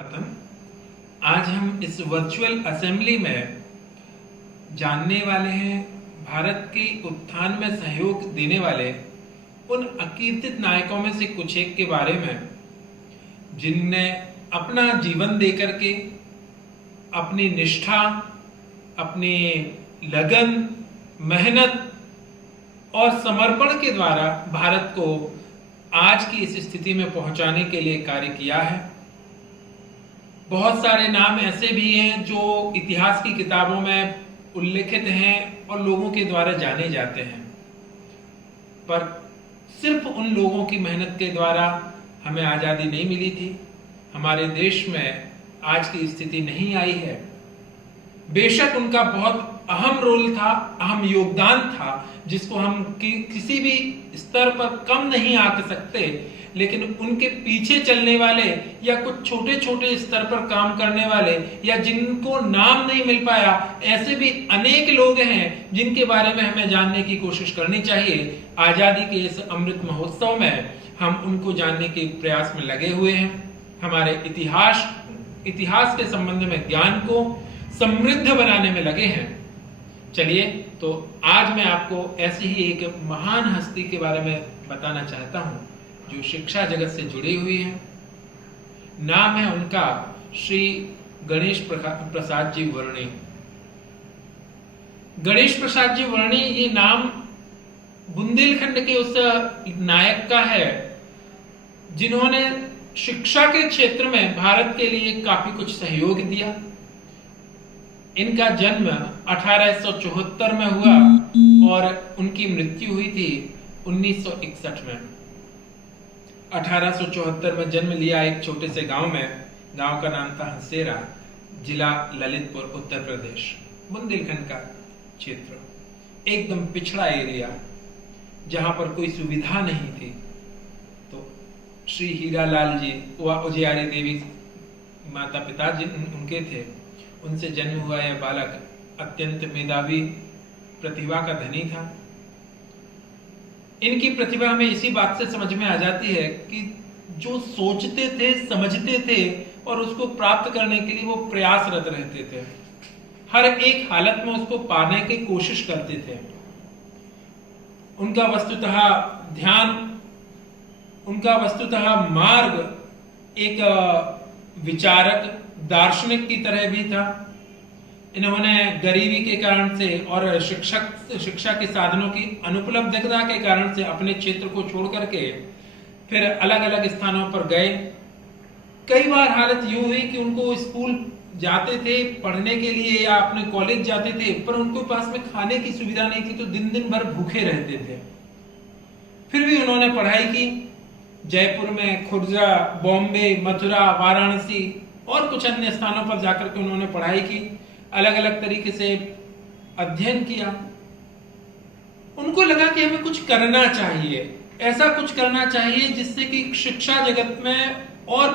आज हम इस वर्चुअल असेंबली में जानने वाले हैं भारत के उत्थान में सहयोग देने वाले उन अकीर्तित नायकों में से कुछ एक के बारे में, जिनने अपना जीवन देकर के अपनी निष्ठा, अपनी लगन, मेहनत और समर्पण के द्वारा भारत को आज की इस स्थिति में पहुंचाने के लिए कार्य किया है। बहुत सारे नाम ऐसे भी हैं जो इतिहास की किताबों में उल्लेखित हैं और लोगों के द्वारा जाने जाते हैं, पर सिर्फ उन लोगों की मेहनत के द्वारा हमें आजादी नहीं मिली थी, हमारे देश में आज की स्थिति नहीं आई है। बेशक उनका बहुत अहम रोल था, अहम योगदान था, जिसको हम किसी भी स्तर पर कम नहीं आंक सकते, लेकिन उनके पीछे चलने वाले या कुछ छोटे छोटे स्तर पर काम करने वाले या जिनको नाम नहीं मिल पाया, ऐसे भी अनेक लोग हैं जिनके बारे में हमें जानने की कोशिश करनी चाहिए। आजादी के इस अमृत महोत्सव में हम उनको जानने के प्रयास में लगे हुए हैं, हमारे इतिहास के संबंध में ज्ञान को समृद्ध बनाने में लगे हैं। चलिए, तो आज मैं आपको ऐसी ही एक महान हस्ती के बारे में बताना चाहता हूं जो शिक्षा जगत से जुड़ी हुई है। नाम है उनका श्री गणेश प्रसाद जी वर्णी। गणेश प्रसाद जी वर्णी, ये नाम बुंदेलखंड के उस नायक का है जिन्होंने शिक्षा के क्षेत्र में भारत के लिए काफी कुछ सहयोग दिया। इनका जन्म 1874 में हुआ और उनकी मृत्यु हुई थी 1961 में। 1874 में जन्म लिया एक छोटे से गांव में। गांव का नाम था हंसेरा, जिला ललितपुर, उत्तर प्रदेश, बुंदेलखंड का क्षेत्र, एकदम पिछड़ा एरिया जहां पर कोई सुविधा नहीं थी। तो श्री हीरालाल जी व उजियारी देवी माता पिता जी उनके थे, उनसे जन्म हुआ यह बालक अत्यंत मेधावी, प्रतिभा का धनी था। इनकी प्रतिभा हमें इसी बात से समझ में आ जाती है कि जो सोचते थे, समझते थे और उसको प्राप्त करने के लिए वो प्रयासरत रहते थे, हर एक हालत में उसको पाने की कोशिश करते थे। उनका वस्तुतः ध्यान, उनका वस्तुतः मार्ग एक विचारक, दार्शनिक की तरह भी था। इन्होंने गरीबी के कारण से और शिक्षा के साधनों की अनुपलब्धता के कारण से अपने क्षेत्र को छोड़ करके फिर अलग अलग स्थानों पर गए। कई बार हालत यूं हुई कि उनको स्कूल जाते थे पढ़ने के लिए या अपने कॉलेज जाते थे, पर उनको पास में खाने की सुविधा नहीं थी, तो दिन दिन भर भूखे रहते थे। फिर भी उन्होंने पढ़ाई की, जयपुर में, खुर्जा, बॉम्बे, मथुरा, वाराणसी और कुछ अन्य स्थानों पर जाकर के उन्होंने पढ़ाई की, अलग अलग तरीके से अध्ययन किया। उनको लगा कि हमें कुछ करना चाहिए, ऐसा कुछ करना चाहिए जिससे कि शिक्षा जगत में और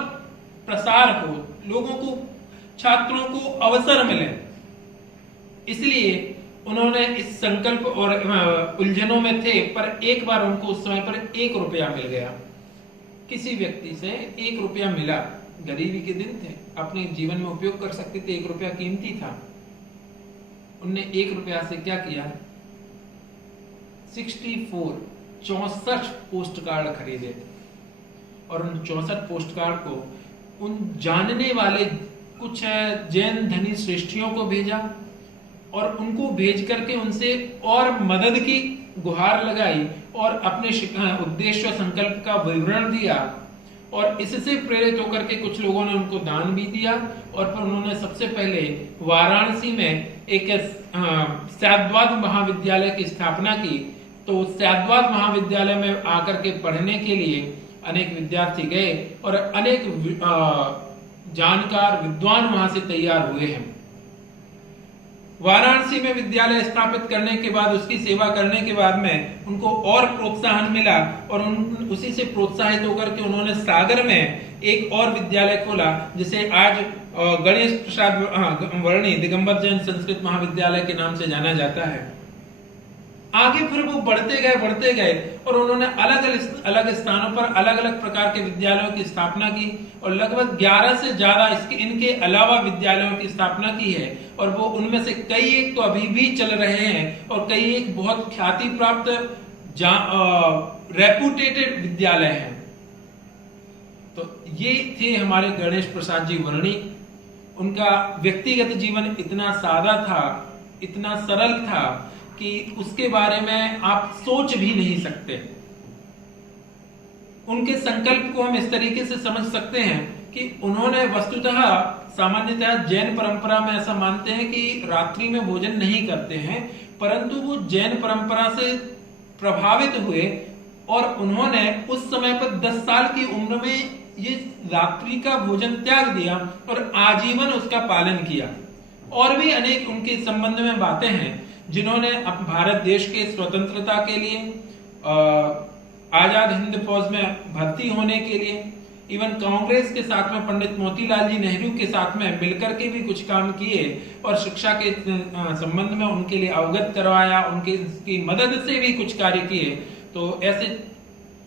प्रसार हो, लोगों को, छात्रों को अवसर मिले। इसलिए उन्होंने इस संकल्प और उलझनों में थे, पर एक बार उनको उस समय पर 1 रुपया मिल गया। किसी व्यक्ति से 1 रुपया मिला, गरीबी के दिन थे, अपने जीवन में उपयोग कर सकते थे, 1 रुपया कीमती था। उनने 1 रुपया से क्या किया, 64 पोस्ट कार्ड खरीदे और उन 64 पोस्ट कार्ड को उन जानने वाले कुछ जैन धनी श्रेष्ठियों को भेजा और उनको भेज करके उनसे और मदद की गुहार लगाई और अपने उद्देश्य और संकल्प का विवरण दिया। और इससे प्रेरित होकर के कुछ लोगों ने उनको दान भी दिया और फिर उन्होंने सबसे पहले वाराणसी में एक सैद्वाद महाविद्यालय की स्थापना की। तो सैद्वाद महाविद्यालय में आकर के पढ़ने के लिए अनेक विद्यार्थी गए और अनेक जानकार विद्वान वहां से तैयार हुए हैं। वाराणसी में विद्यालय स्थापित करने के बाद, उसकी सेवा करने के बाद में उनको और प्रोत्साहन मिला और उसी से प्रोत्साहित होकर के उन्होंने सागर में एक और विद्यालय खोला, जिसे आज गणेश प्रसाद वर्णी दिगंबर जैन संस्कृत महाविद्यालय के नाम से जाना जाता है। आगे फिर वो बढ़ते गए और उन्होंने अलग अलग स्थानों पर अलग अलग प्रकार के विद्यालयों की स्थापना की और लगभग 11 से ज्यादा इनके अलावा विद्यालयों की स्थापना की है। और वो उनमें से कई एक तो अभी भी चल रहे हैं और कई एक बहुत ख्याति प्राप्त रेपुटेटेड विद्यालय हैं। तो ये थे हमारे गणेश प्रसाद जी वर्णी। उनका व्यक्तिगत जीवन इतना सादा था, इतना सरल था कि उसके बारे में आप सोच भी नहीं सकते। उनके संकल्प को हम इस तरीके से समझ सकते हैं कि उन्होंने वस्तुतः सामान्यतः जैन परंपरा में ऐसा मानते हैं कि रात्रि में भोजन नहीं करते हैं, परंतु वो जैन परंपरा से प्रभावित हुए और उन्होंने उस समय पर 10 साल की उम्र में ये रात्रि का भोजन त्याग दिया और आजीवन उसका पालन किया। और भी अनेक उनके संबंध में बातें हैं जिन्होंने अब भारत देश के स्वतंत्रता के लिए, आजाद हिंद फौज में भर्ती होने के लिए, इवन कांग्रेस के साथ में पंडित मोतीलाल जी नेहरू के साथ में मिलकर के भी कुछ काम किए और शिक्षा के संबंध में उनके लिए अवगत करवाया, उनकी मदद से भी कुछ कार्य किए। तो ऐसे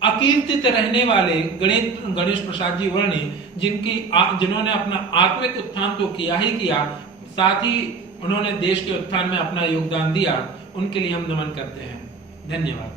अकीर्तित रहने वाले गणेश प्रसाद जी वर्णी जिन्होंने अपना आत्मिक उत्थान तो किया ही किया, साथ ही उन्होंने देश के उत्थान में अपना योगदान दिया, उनके लिए हम नमन करते हैं। धन्यवाद।